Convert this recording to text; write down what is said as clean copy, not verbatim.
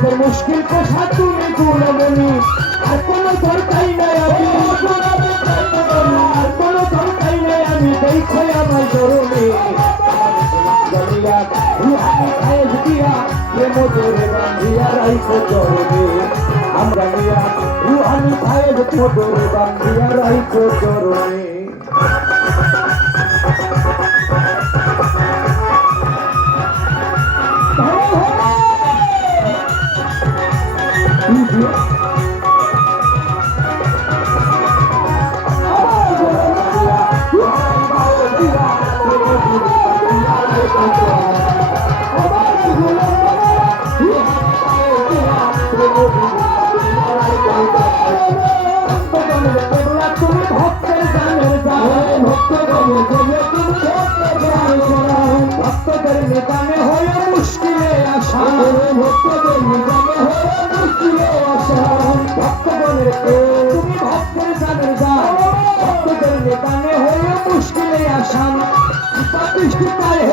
ভক্তের মুশকিল কোথা তুমি গুণমণি আর কোনো দরকার নাই আমি আর কোনো দরকার নাই আমি দেখো আমার চরণে জানিয়া রুহানি খায়েজ দিয়া প্রেম জোরে বান্ধিয়া রাইখো চরণে আমরা নিয়া রুহানি খায়েজ জোরে বান্ধিয়া রাইখো চরণে তুমি ভক্তের গানের ভক্তদের নিদানে হয়ে মুশকিলে আসা ভক্তদের নিদানে হয়ে মুশকিলে আসা ভক্তগণের তুমি ভক্তের গানের ভক্তদের নিদানে হয়ে মুশকিলে আসান পাপিষ্টি পায়ে